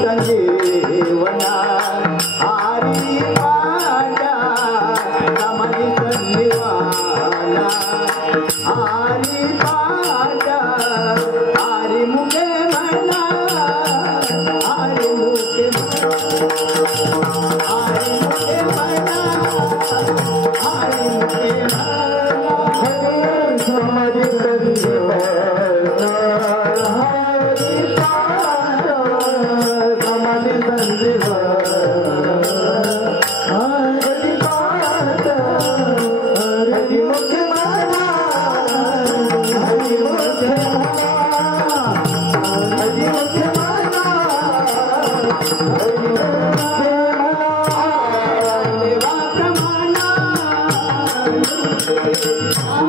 ಸಂಜೀವನ ಆರಿ ಪಾಟ ನಮನಿ ಸಂಜೀವನ ಆರಿ ಪಾಟ I'm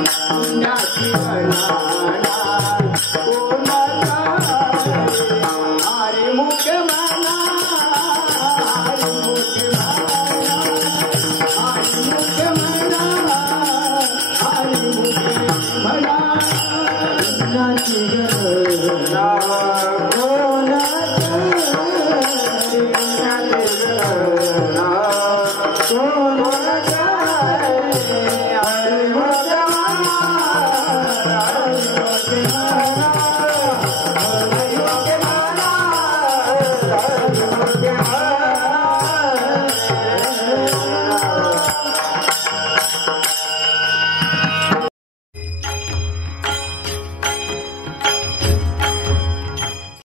Oh, my God, my God, my God, my